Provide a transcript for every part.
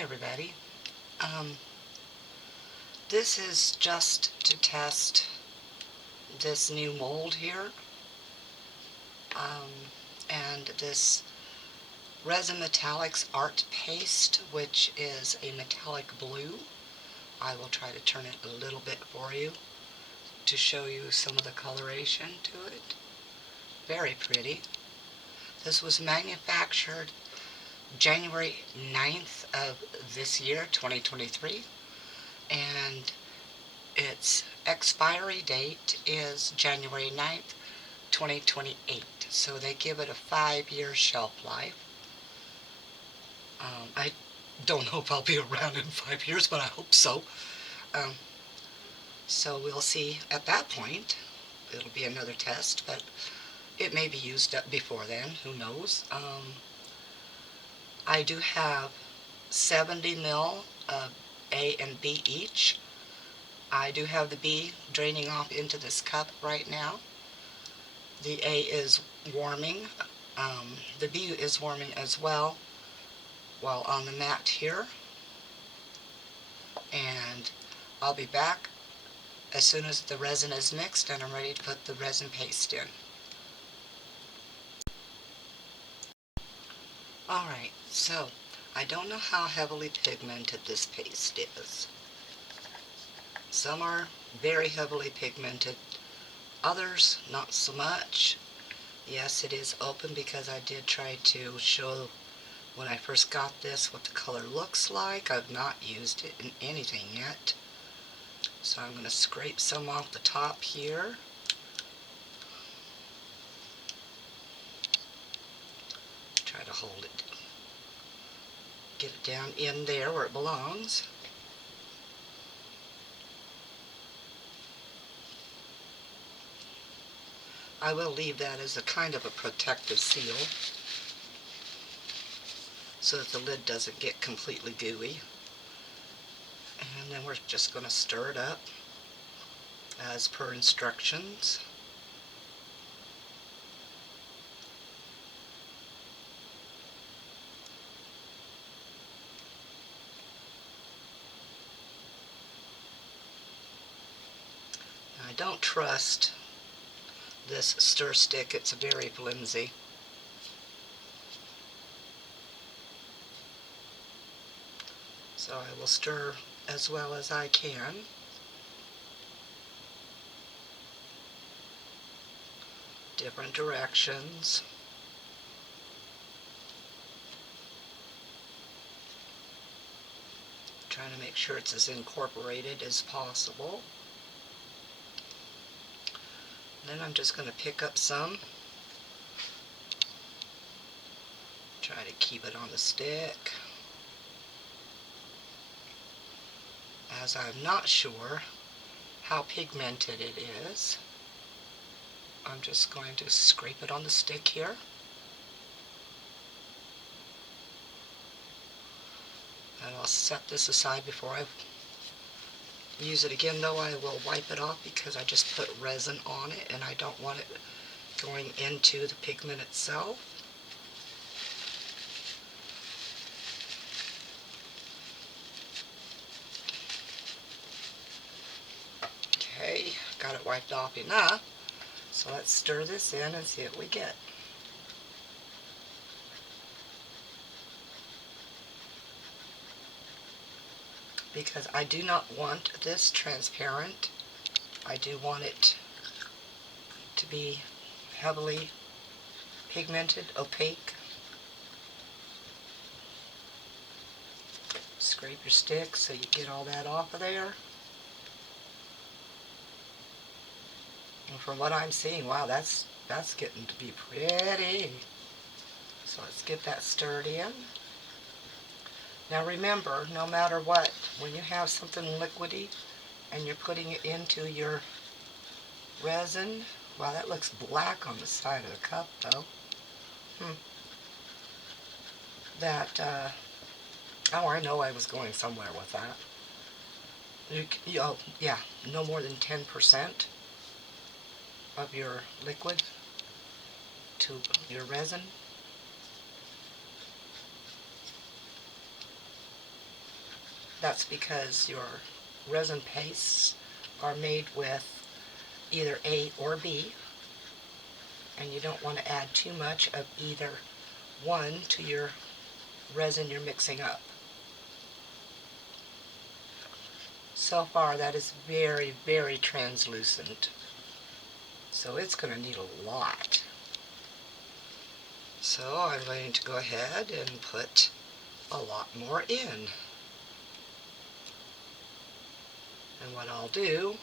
Hi everybody. This is just to test this new mold here, and this Resin Metallics Art Paste, which is a metallic blue. I will try to turn it a little bit for you to show you some of the coloration to it. Very pretty. This was manufactured January 9th of this year, 2023, and its expiry date is January 9th, 2028. So they give it a 5-year shelf life. I don't know if I'll be around in 5 years, but I hope so. So we'll see at that point. It'll be another test, but it may be used up before then. Who knows? I do have 70 ml of A and B each. I do have the B draining off into this cup right now. The A is warming. The B is warming as well while on the mat here. And I'll be back as soon as the resin is mixed and I'm ready to put the resin paste in. Alright, so I don't know how heavily pigmented this paste is. Some are very heavily pigmented, others not so much. Yes, it is open because I did try to show when I first got this what the color looks like. I've not used it in anything yet. So I'm going to scrape some off the top here. Try to hold it. Get it down in there where it belongs. I will leave that as a kind of a protective seal so that the lid doesn't get completely gooey. And then we're just going to stir it up as per instructions. I don't trust this stir stick. It's very flimsy. So I will stir as well as I can. Different directions. Trying to make sure it's as incorporated as possible. Then I'm just going to pick up some. Try to keep it on the stick. As I'm not sure how pigmented it is, I'm just going to scrape it on the stick here. And I'll set this aside before I use it again, though I will wipe it off because I just put resin on it and I don't want it going into the pigment itself. Okay, got it wiped off enough. So let's stir this in and see what we get. Because I do not want this transparent. I do want it to be heavily pigmented, opaque. Scrape your stick so you get all that off of there. And from what I'm seeing, wow, that's getting to be pretty. So let's get that stirred in. Now remember, no matter what, when you have something liquidy and you're putting it into your resin, wow, that looks black on the side of the cup though. Oh, I know I was going somewhere with that. Oh, yeah, no more than 10% of your liquid to your resin. That's because your resin pastes are made with either A or B, and you don't want to add too much of either one to your resin you're mixing up. So far that is very, very translucent, so it's going to need a lot. So I'm going to go ahead and put a lot more in. And what I'll do,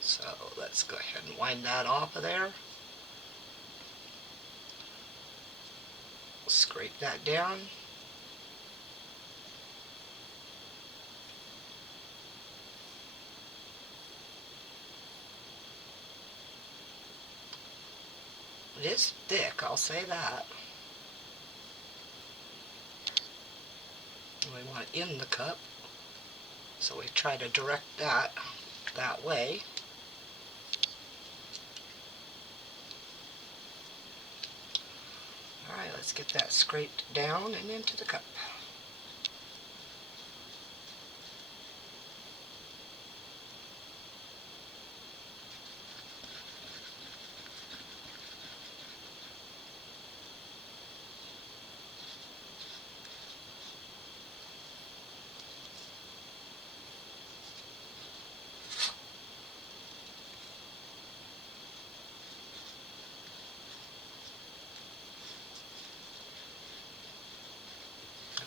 so let's go ahead and wind that off of there. Scrape that down. It is thick, I'll say that. We want it in the cup, so we try to direct that way. Alright, let's get that scraped down and into the cup.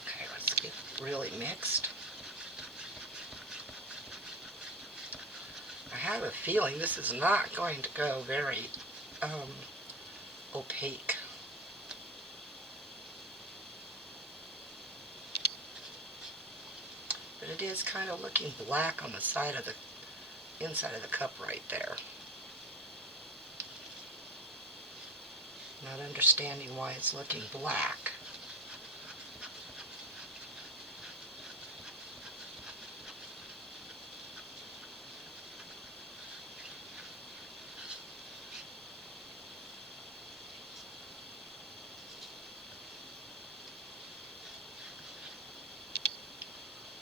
Okay, let's get really mixed. I have a feeling this is not going to go very opaque. But it is kind of looking black on the side of the inside of the cup right there. Not understanding why it's looking black.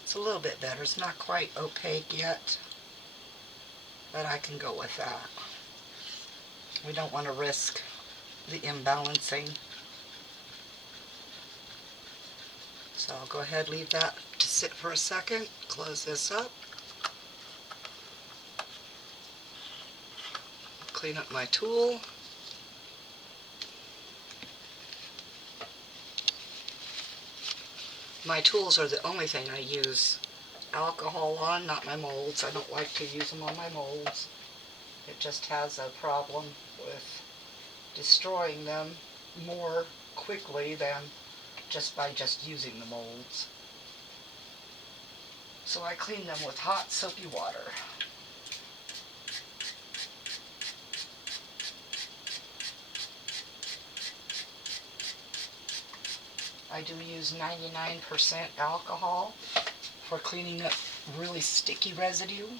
It's a little bit better. It's not quite opaque yet, but I can go with that. We don't want to risk the imbalancing. So I'll go ahead and leave that to sit for a second. Close this up. Clean up my tool. My tools are the only thing I use alcohol on, not my molds. I don't like to use them on my molds. It just has a problem with destroying them more quickly than just by using the molds. So I clean them with hot soapy water. I do use 99% alcohol for cleaning up really sticky residue. Okay,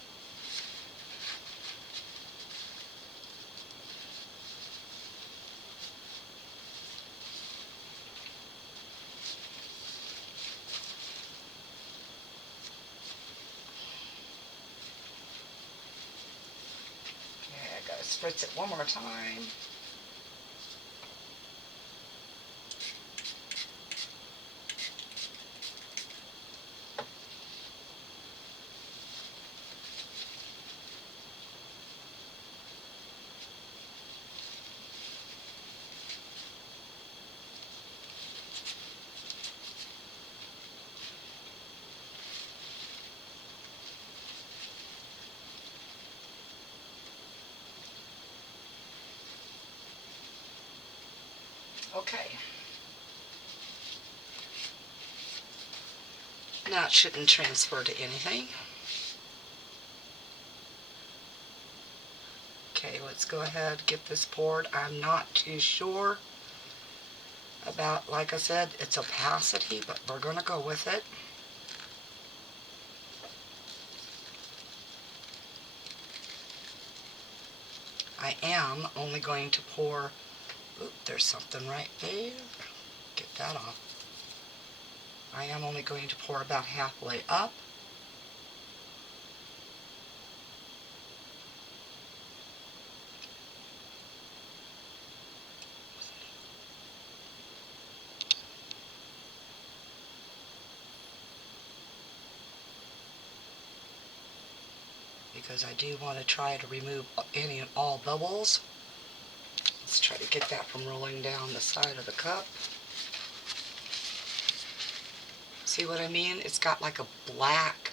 I gotta spritz it one more time. Okay. Now it shouldn't transfer to anything. Okay, let's go ahead and get this poured. I'm not too sure about, like I said, its opacity, but we're going to go with it. I am only going to pour, oop, there's something right there. get that off. I am only going to pour about halfway up. Because I do want to try to remove any and all bubbles. Let's try to get that from rolling down the side of the cup. See what I mean? It's got like a black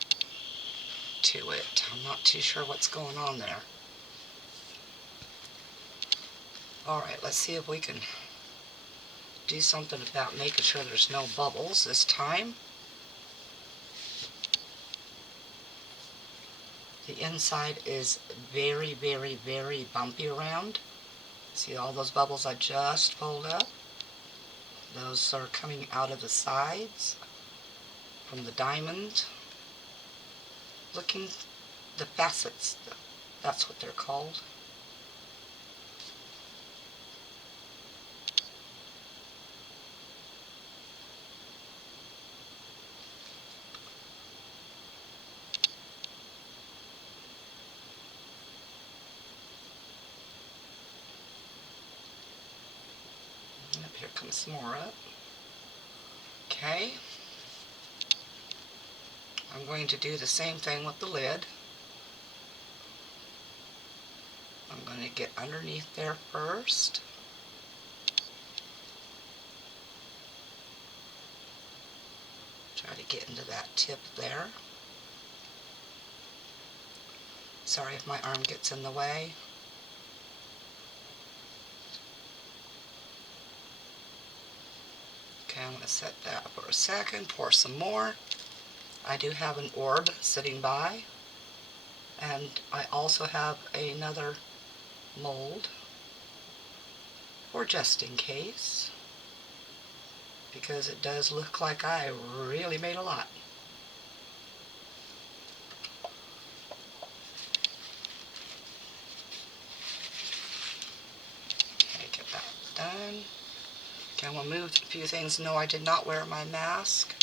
to it. I'm not too sure what's going on there. Alright, let's see if we can do something about making sure there's no bubbles this time. The inside is very, very, very bumpy around. See all those bubbles I just pulled up? Those are coming out of the sides from the diamond looking, the facets, that's what they're called. And up here comes some more up. Okay. I'm going to do the same thing with the lid. I'm going to get underneath there first. Try to get into that tip there. Sorry if my arm gets in the way. Okay, I'm going to set that for a second, pour some more. I do have an orb sitting by, and I also have another mold, or just in case, because it does look like I really made a lot. Okay, get that done. Okay, I'm going to move a few things. No, I did not wear my mask.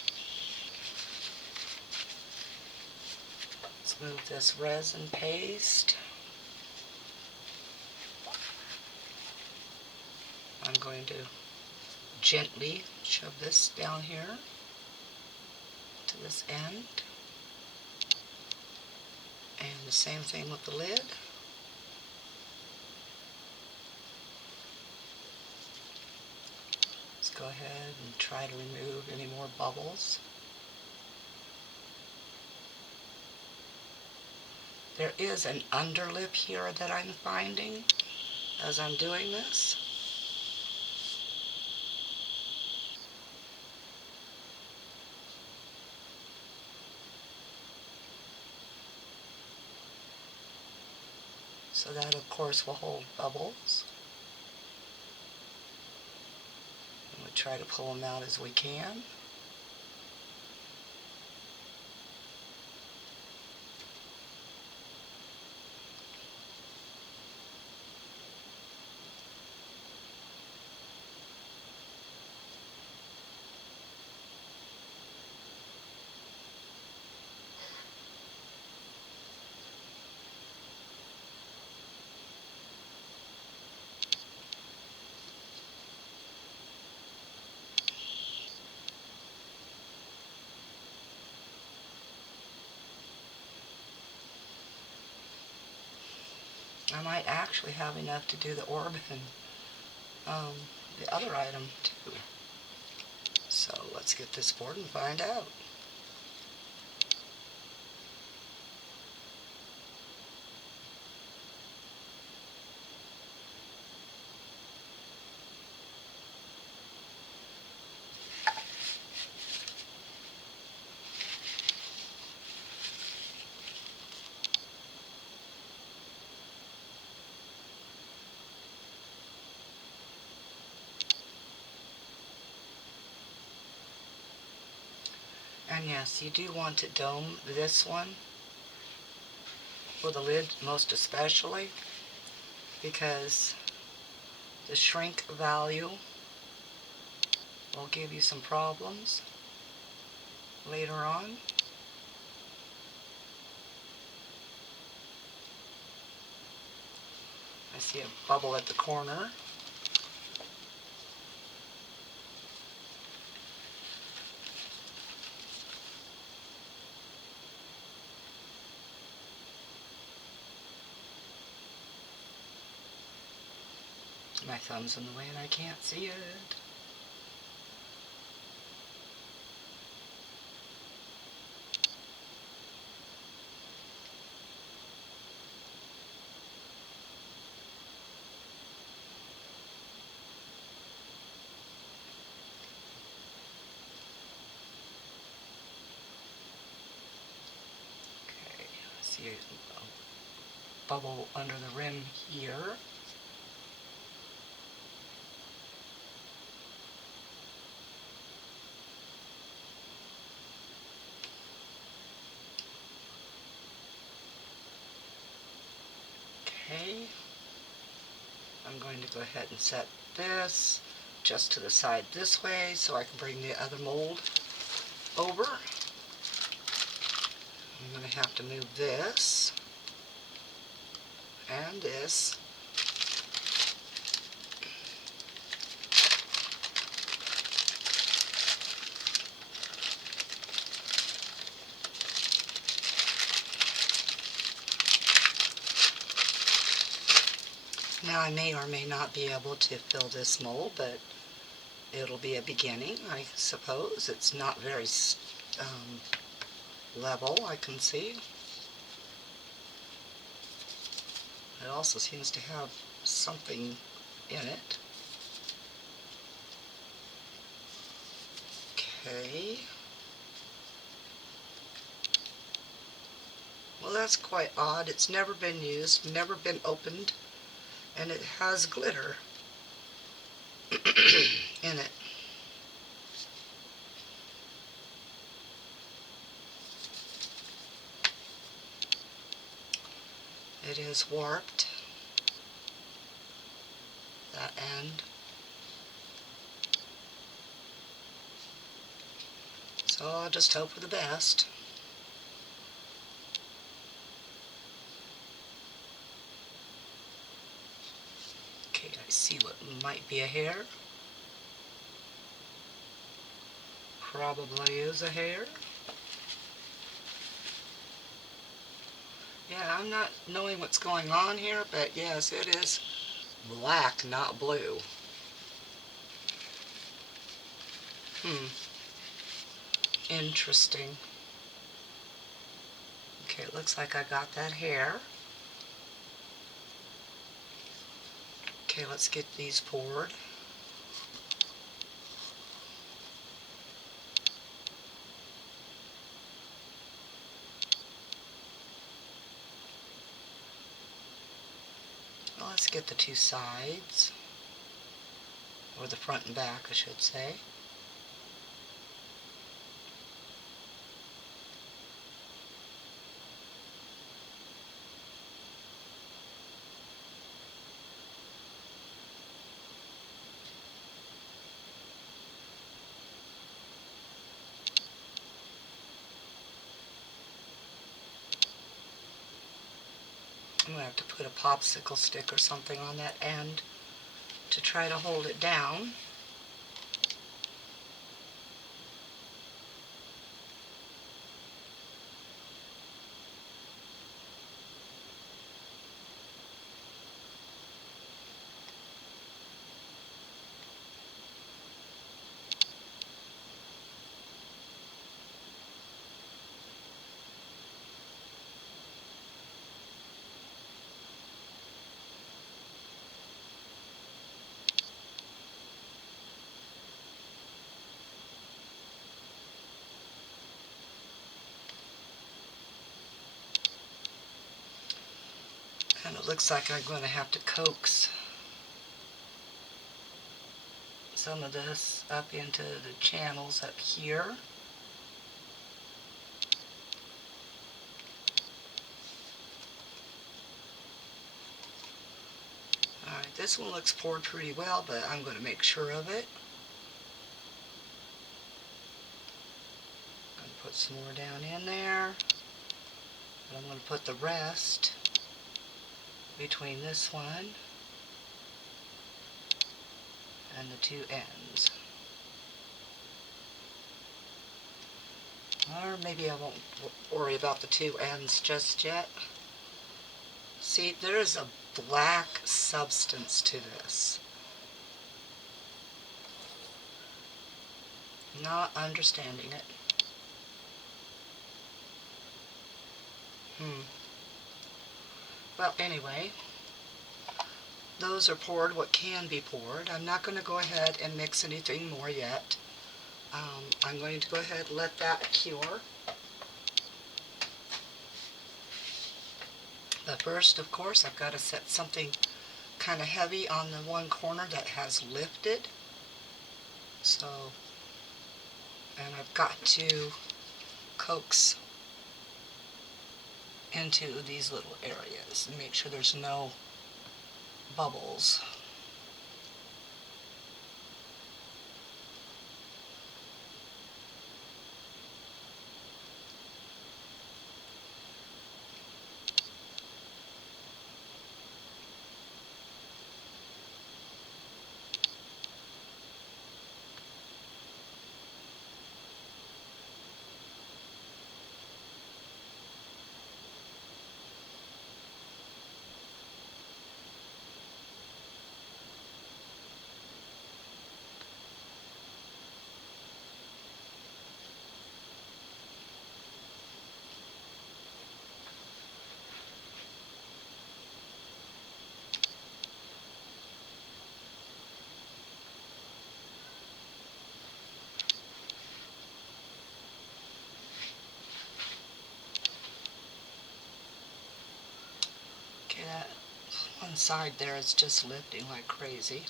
Let's move this resin paste. I'm going to gently shove this down here to this end. And the same thing with the lid. Let's go ahead and try to remove any more bubbles. There is an underlip here that I'm finding as I'm doing this. So that of course will hold bubbles. And we try to pull them out as we can. I might actually have enough to do the orb and the other item too. So let's get this board and find out. And yes, you do want to dome this one for the lid most especially, because the shrink value will give you some problems later on. I see a bubble at the corner. My thumb's in the way and I can't see it. Okay, I see a bubble under the rim here. Okay, I'm going to go ahead and set this just to the side this way so I can bring the other mold over. I'm going to have to move this and this. Now I may or may not be able to fill this mold, but it'll be a beginning, I suppose. It's not very level, I can see. It also seems to have something in it. Okay. Well, that's quite odd. It's never been used, never been opened, and it has glitter in it. It is warped, that end. So I'll just hope for the best. Okay, I see what might be a hair. Probably is a hair. Yeah, I'm not knowing what's going on here, but yes, it is black, not blue. Interesting. Okay, it looks like I got that hair. Okay, let's get these poured. Well, let's get the two sides, or the front and back, I should say. I'm going to have to put a popsicle stick or something on that end to try to hold it down. And it looks like I'm going to have to coax some of this up into the channels up here. Alright, this one looks poured pretty well, but I'm going to make sure of it. Put some more down in there. And I'm going to put the rest between this one and the two ends. Or maybe I won't worry about the two ends just yet. See, there is a black substance to this. Not understanding it. Well, anyway, those are poured what can be poured. I'm not going to go ahead and mix anything more yet. I'm going to go ahead and let that cure. But first, of course, I've got to set something kind of heavy on the one corner that has lifted. So, and I've got to coax into these little areas and make sure there's no bubbles. Okay, that one side there is just lifting like crazy.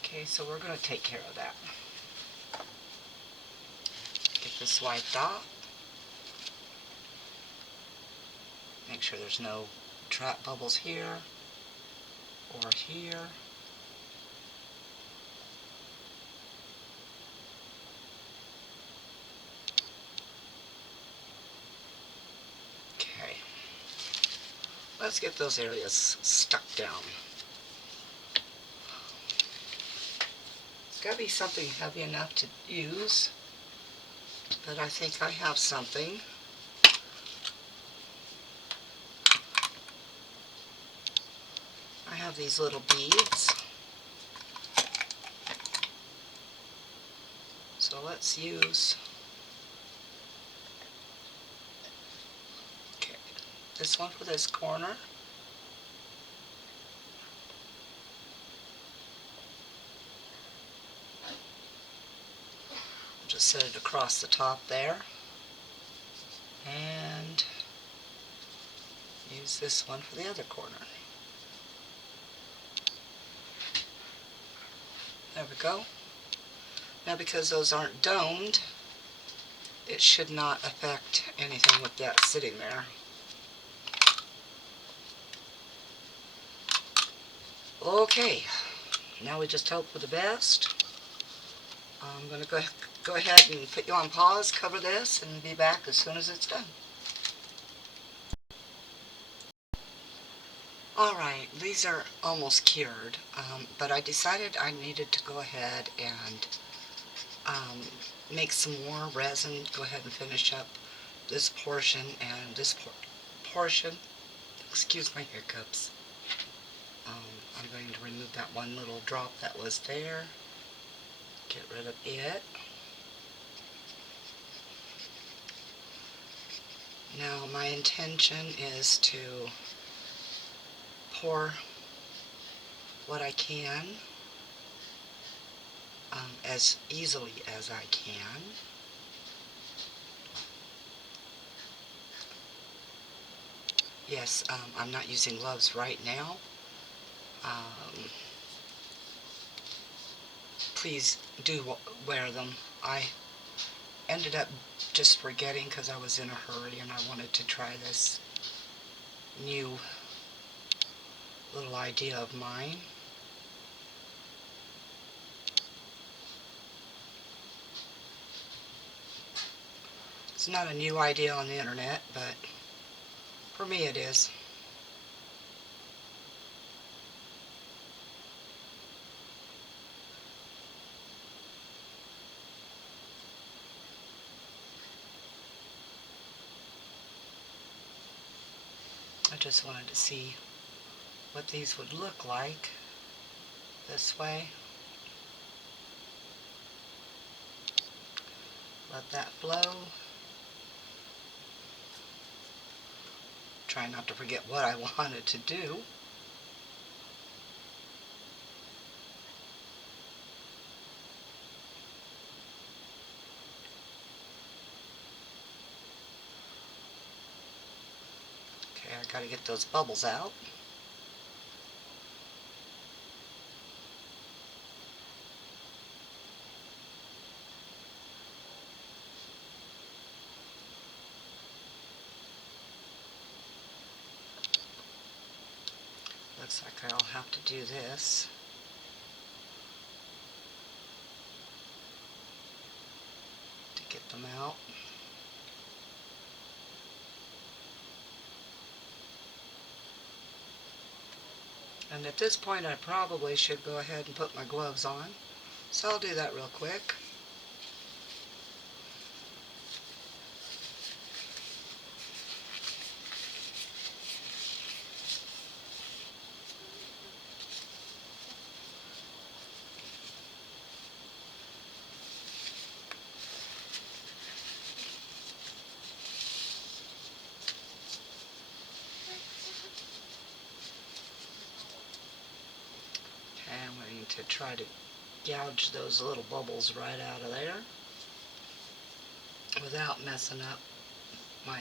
Okay, so we're going to take care of that. Get this wiped off. Make sure there's no trap bubbles here or here. Okay, let's get those areas stuck down. It's got to be something heavy enough to use, but I think I have something. I have these little beads. So let's use, okay, this one for this corner. Just set it across the top there. And use this one for the other corner. There we go. Now because those aren't domed, it should not affect anything with that sitting there. Okay, now we just hope for the best. I'm going to go ahead and put you on pause, cover this, and be back as soon as it's done. Alright, these are almost cured, but I decided I needed to go ahead and make some more resin. Go ahead and finish up this portion and this portion. Excuse my hiccups. I'm going to remove that one little drop that was there. Get rid of it. Now my intention is to pour what I can as easily as I can. Yes, I'm not using gloves right now. Please do wear them. I ended up just forgetting because I was in a hurry and I wanted to try this new little idea of mine. It's not a new idea on the internet, but for me it is. I just wanted to see what these would look like this way. Let that flow. Try not to forget what I wanted to do. Okay, I gotta get those bubbles out. Looks like I'll have to do this. To get them out. And at this point I probably should go ahead and put my gloves on. So I'll do that real quick. Okay, I'm going to try to gouge those little bubbles right out of there without messing up my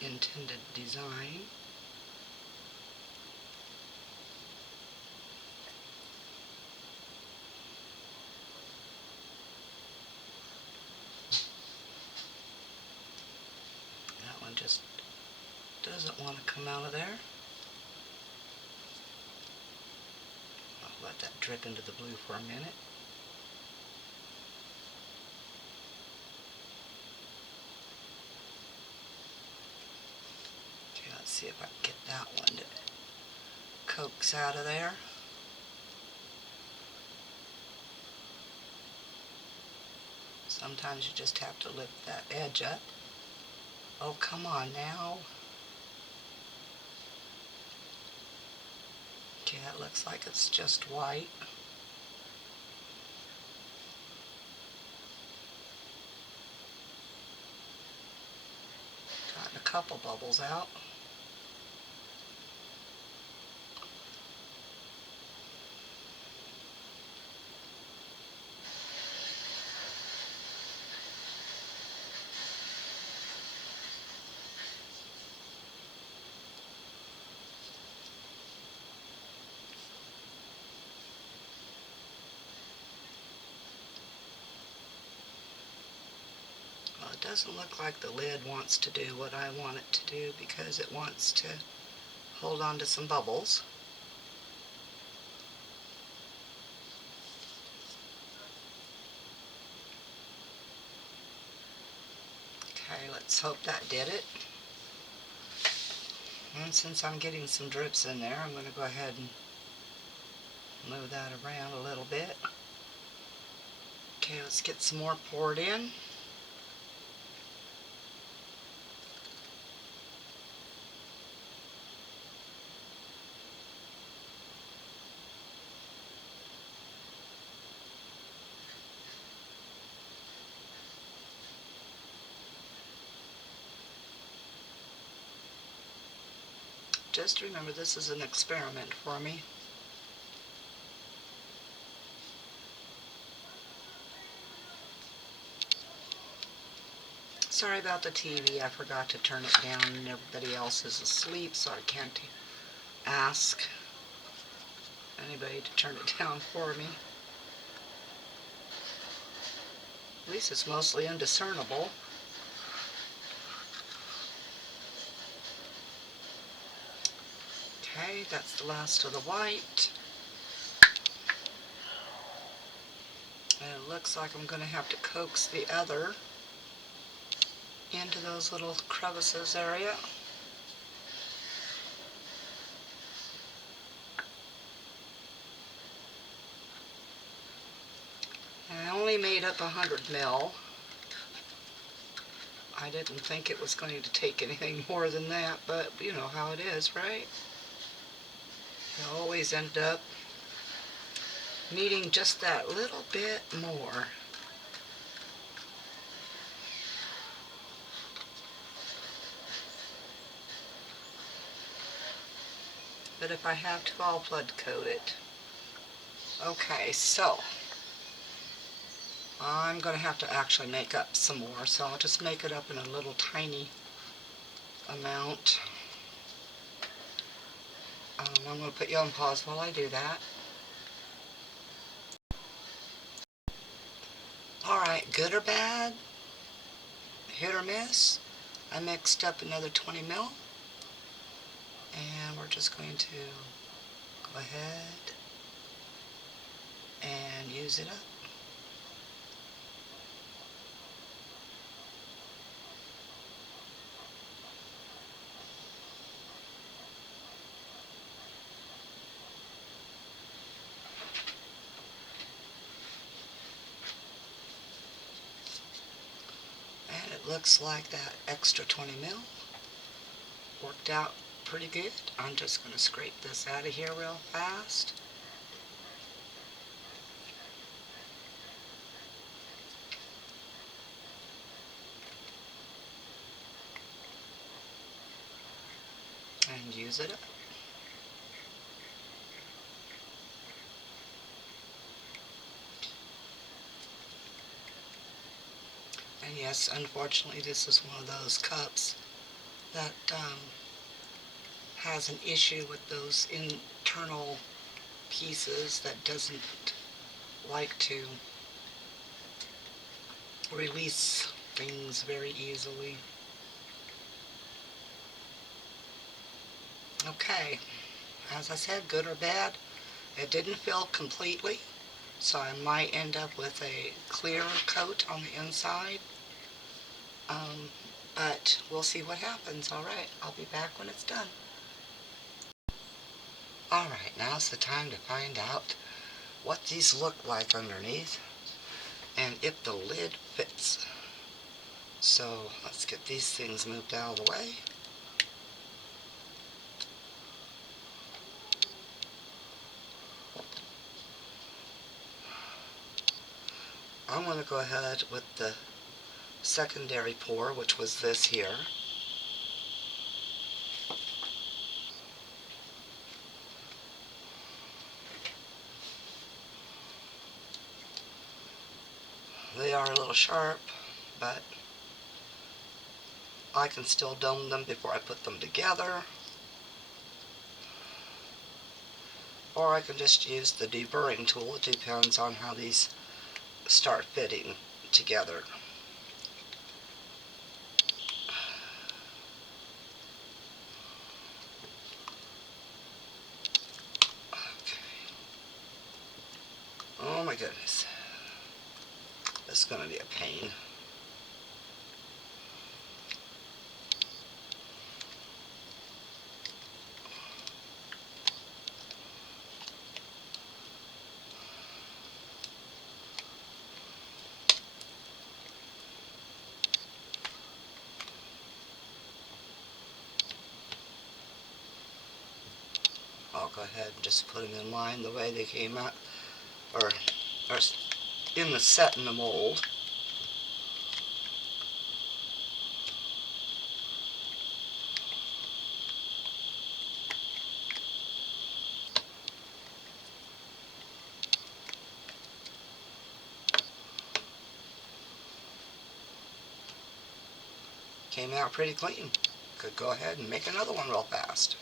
intended design. That one just doesn't want to come out of there. I'll let that drip into the blue for a minute. Okay, let's see if I can get that one to coax out of there. Sometimes you just have to lift that edge up. Oh, come on now. Okay, it looks like it's just white. Gotten a couple bubbles out. It doesn't look like the lid wants to do what I want it to do because it wants to hold on to some bubbles. Okay, let's hope that did it. And since I'm getting some drips in there, I'm going to go ahead and move that around a little bit. Okay, let's get some more poured in. Just remember, this is an experiment for me. Sorry about the TV, I forgot to turn it down and everybody else is asleep, so I can't ask anybody to turn it down for me. At least it's mostly indiscernible. Okay, that's the last of the white. And it looks like I'm going to have to coax the other. into those little crevices area. I only made up 100 mil. I didn't think it was going to take anything more than that, but you know how it is, right? You always end up needing just that little bit more. But if I have to, I'll flood coat it. Okay, so I'm going to have to actually make up some more, so I'll just make it up in a little tiny amount. I'm going to put you on pause while I do that. Alright, good or bad, hit or miss, I mixed up another 20 mil, and we're just going to go ahead and use it up. And it looks like that extra 20 mil worked out pretty good. I'm just going to scrape this out of here real fast. And use it up. And yes, unfortunately, this is one of those cups that has an issue with those internal pieces that doesn't like to release things very easily. Okay, as I said, good or bad, it didn't fill completely, so I might end up with a clear coat on the inside. But we'll see what happens. Alright, I'll be back when it's done. Alright, now's the time to find out what these look like underneath and if the lid fits. So let's get these things moved out of the way. I'm going to go ahead with the secondary pour, which was this here. They are a little sharp, but I can still dome them before I put them together. Or I can just use the deburring tool. It depends on how these start fitting together. Okay. Oh my goodness. This is going to be a pain. I'll go ahead and just put them in line the way they came out, or in the set in the mold. Came out pretty clean. Could go ahead and make another one real fast.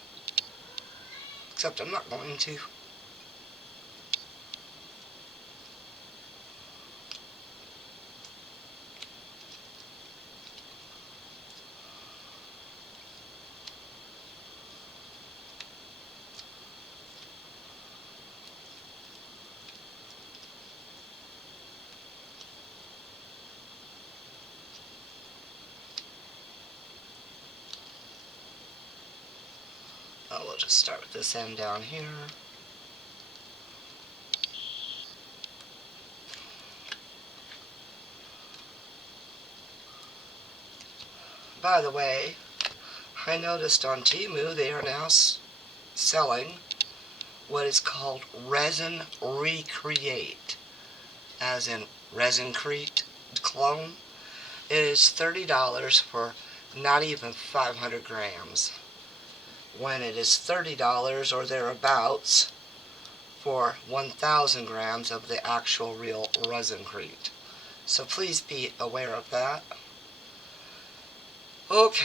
Except I'm not going to. just start with this end down here. By the way, I noticed on Temu they are now selling what is called Resin Recreate, as in Resin Crete clone. It is $30 for not even 500 grams, when it is $30 or thereabouts for 1,000 grams of the actual real resin crete. So please be aware of that. Okay.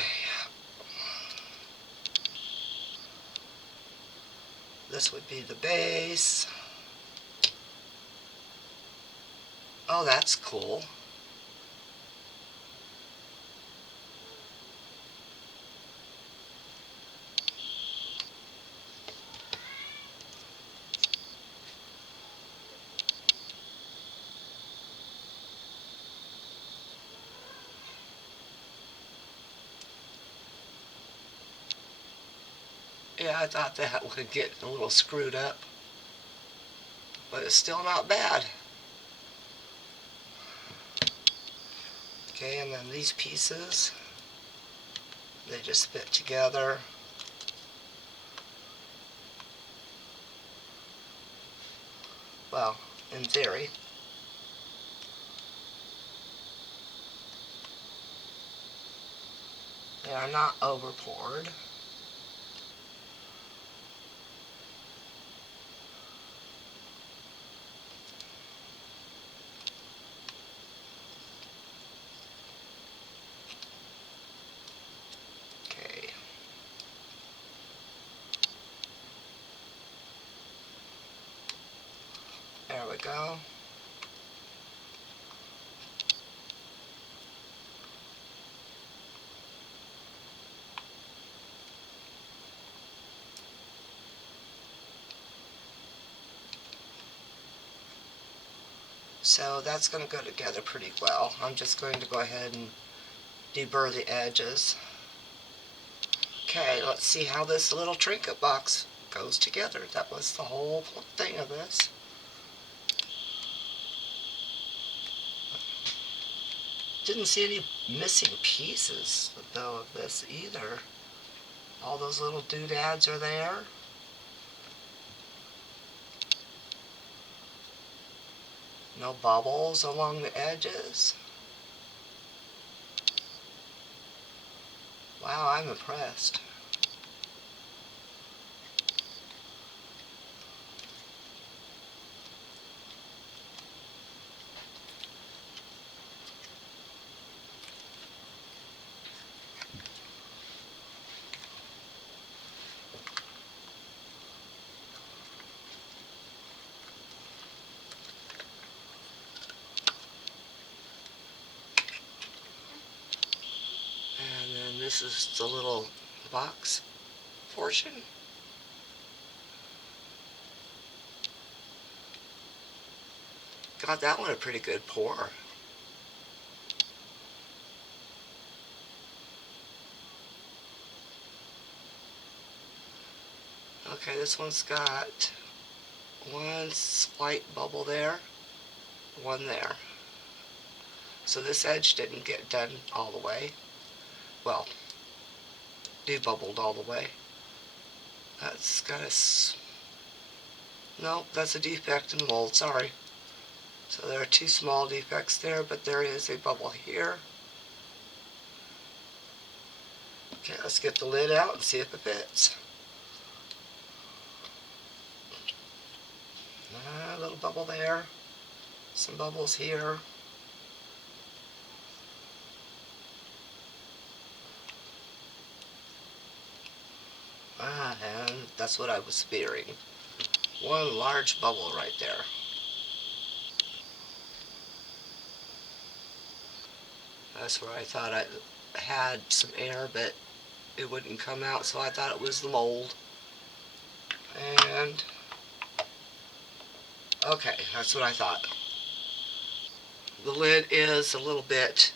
This would be the base. Oh, that's cool. Yeah, I thought that would get a little screwed up, but it's still not bad. Okay, and then these pieces, they just fit together. Well, in theory. They are not over poured. Okay. There we go. So that's going to go together pretty well. I'm just going to go ahead and deburr the edges. Okay, let's see how this little trinket box goes together. That was the whole thing of this. Didn't see any missing pieces, though, of this either. All those little doodads are there. No bubbles along the edges. Wow, I'm impressed. And then this is the little box portion. Got that one a pretty good pour. Okay, this one's got one slight bubble there, one there. So this edge didn't get done all the way. Well, debubbled all the way. That's got a... Nope, that's a defect in the mold, sorry. So there are two small defects there, but there is a bubble here. Okay, let's get the lid out and see if it fits. A little bubble there. Some bubbles here. And that's what I was fearing. One large bubble right there. That's where I thought I had some air, but it wouldn't come out, so I thought it was the mold. And okay, that's what I thought. The lid is a little bit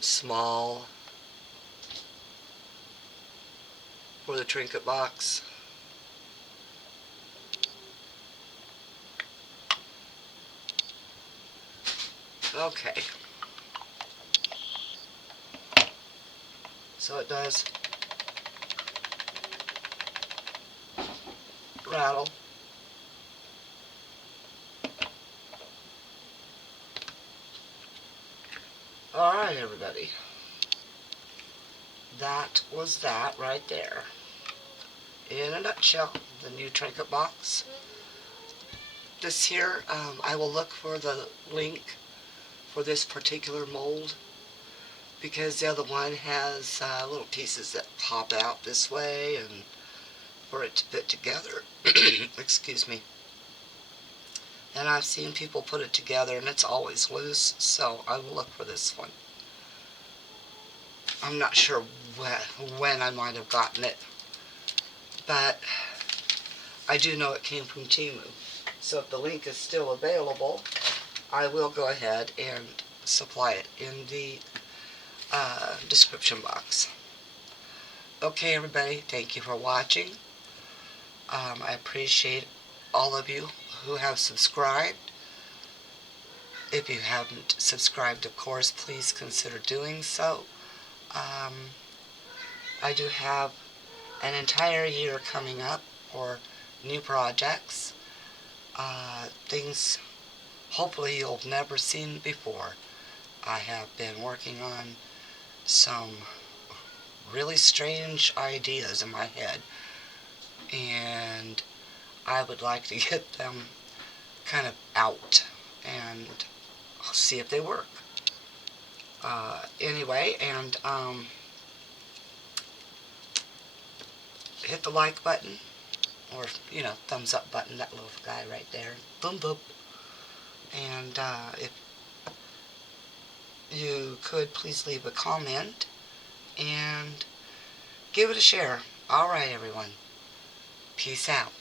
small. for the Trinket box. Okay. So it does rattle. Alright, everybody. That was that right there. In a nutshell, the new Trinket box. This here, I will look for the link for this particular mold, because the other one has little pieces that pop out this way, and for it to fit together. Excuse me. And I've seen people put it together and it's always loose, so I will look for this one. I'm not sure when I might have gotten it, but I do know it came from Temu. So if the link is still available, I will go ahead and supply it in the description box. Okay, everybody, thank you for watching. I appreciate all of you who have subscribed. If you haven't subscribed, of course, please consider doing so. I do have an entire year coming up for new projects, things hopefully you'll have never seen before. I have been working on some really strange ideas in my head, and I would like to get them kind of out and see if they work. Anyway, and hit the like button, or, you know, thumbs up button, that little guy right there, thumbs up. And if you could please leave a comment and give it a share. Alright, everyone. Peace out.